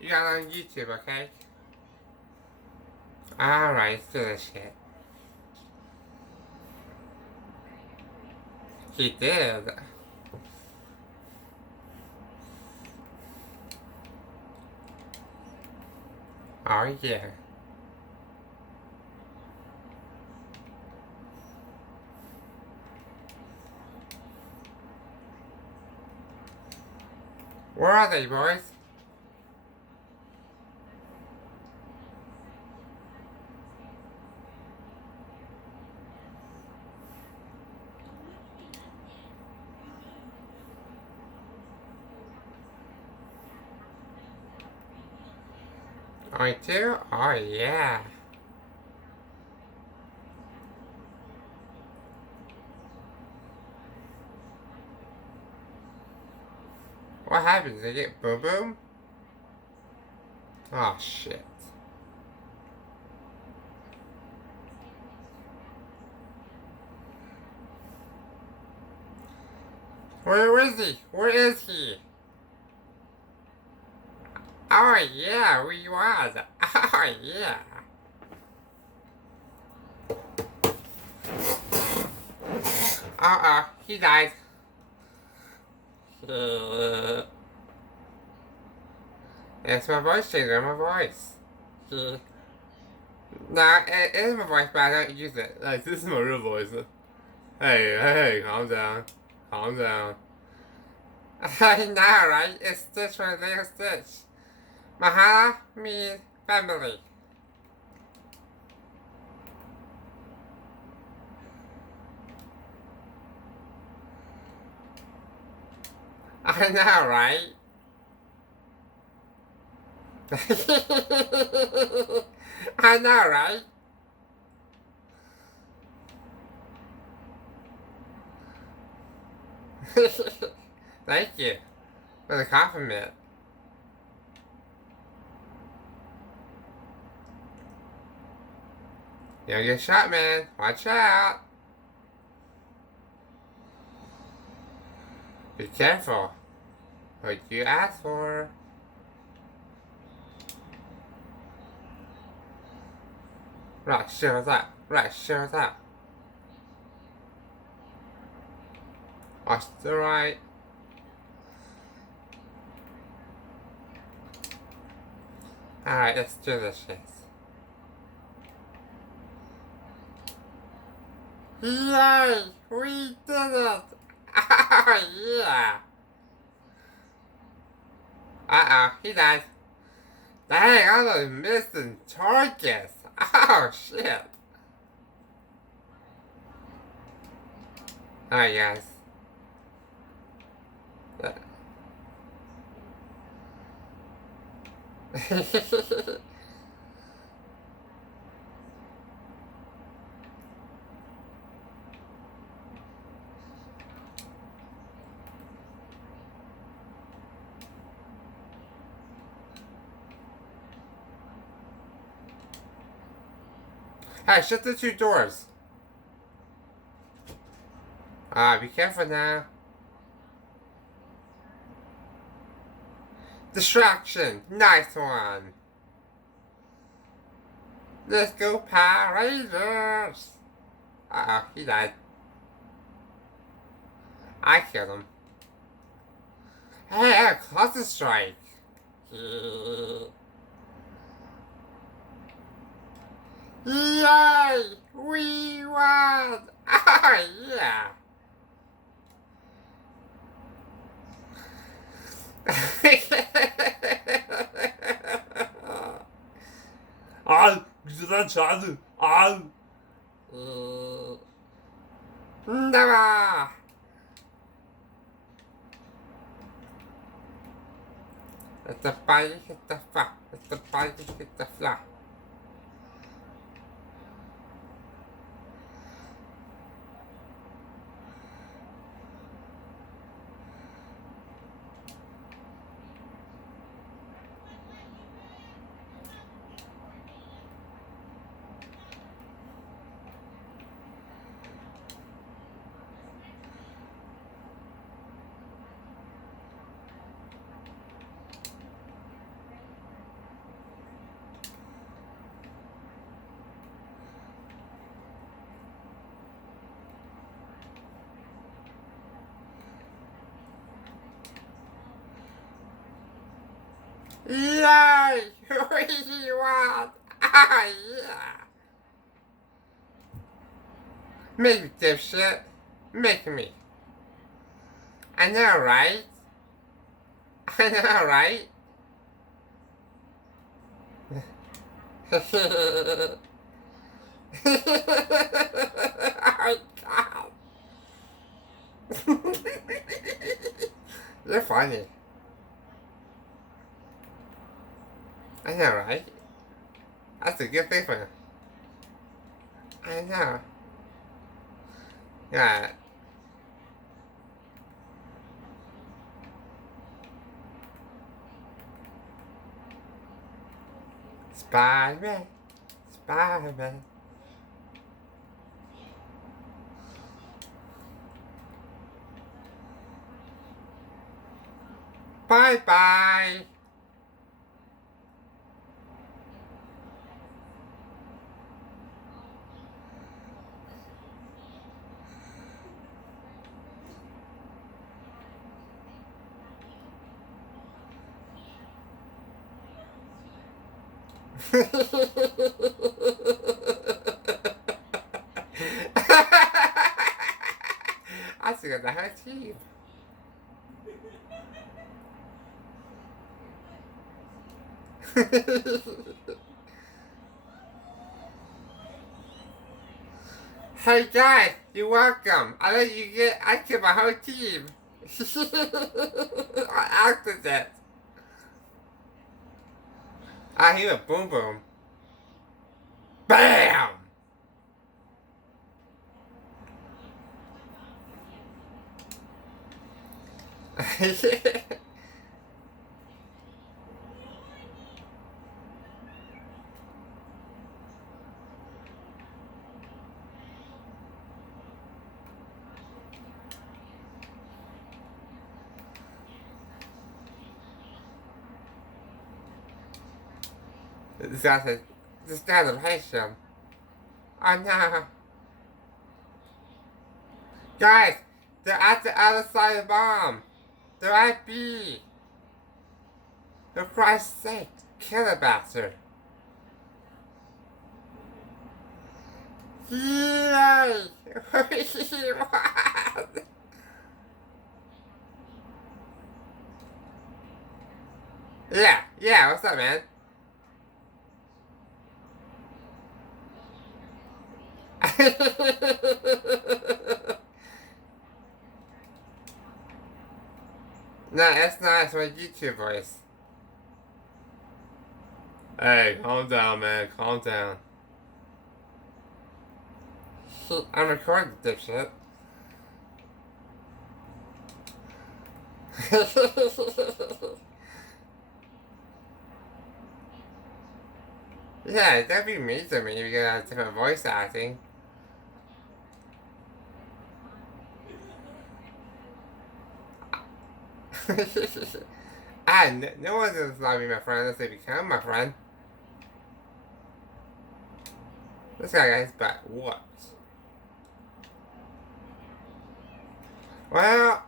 You got on YouTube, okay? Alright, let's do this shit. He did. Oh yeah. Where are they, boys? Only two? Oh yeah. What happens? They get boom boom? Oh shit. Where is he? Where is he? Oh yeah, we was. Oh yeah. He died. It's my voice changer, my voice. Nah, it is my voice, but I don't use it. Like, this is my real voice. Hey, calm down. Calm down. I know, right? It's Stitch from Lego Stitch. Mahala means family. I know, right? I know, right? Thank you for the compliment. You'll get shot, man. Watch out. Be careful. What you asked for. Right, sure that. Right, sure that. Watch the right. Alright, let's do this shit. Yay! We did it! Oh, yeah! Uh-oh, he died. Dang, all those missing targets! Oh, shit! Alright, guys. Hey, shut the two doors! Be careful now. Distraction! Nice one! Let's go, Power Rangers! Uh-oh, he died. I killed him. Hey, cluster strike! Yay! We won! Oh, yeah! güzel çağırdı. Al. Never! It's the body, hit the flat. It's the body, hit the flat. Yay! What do you want? Ah, yeah. Make me, dipshit. Make me. I know, right? I know, right? Oh my god. You're funny. I know, right? That's a good thing for you. I know. Yeah. Spider-Man. Spider-Man. Bye-bye. I see that her teeth. Hey guys, you're welcome. I let you get. I killed my whole team. I acted that. I hear a boom boom. Bam! This guy's a patient. Oh no. Guys, they're at the other side of the bomb. They're at B. For Christ's sake, kill the bastard. Yay! Yeah, what's up, man? No, that's not. It's my YouTube voice. Hey, calm down, man. Calm down. I'm recording, dipshit. Yeah, that'd be mean to me because I have different voice acting. No one does love me, my friend, unless they become my friend. This guy got his butt whooped. Well,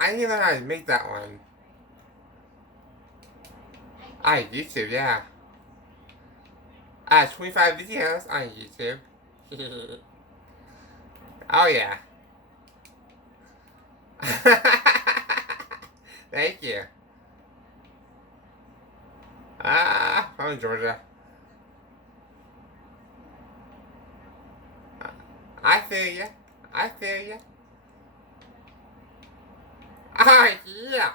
I need to learn how to make that one. YouTube, yeah. 25 videos on YouTube. Oh, yeah. Thank you. From Georgia. I feel ya. I feel ya. Oh, yeah.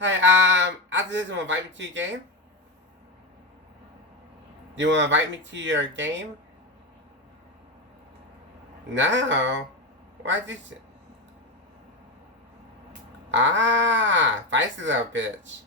Hey, after this, you want to invite me to your game? You want to invite me to your game? No. Why did you... Feisty little bitch.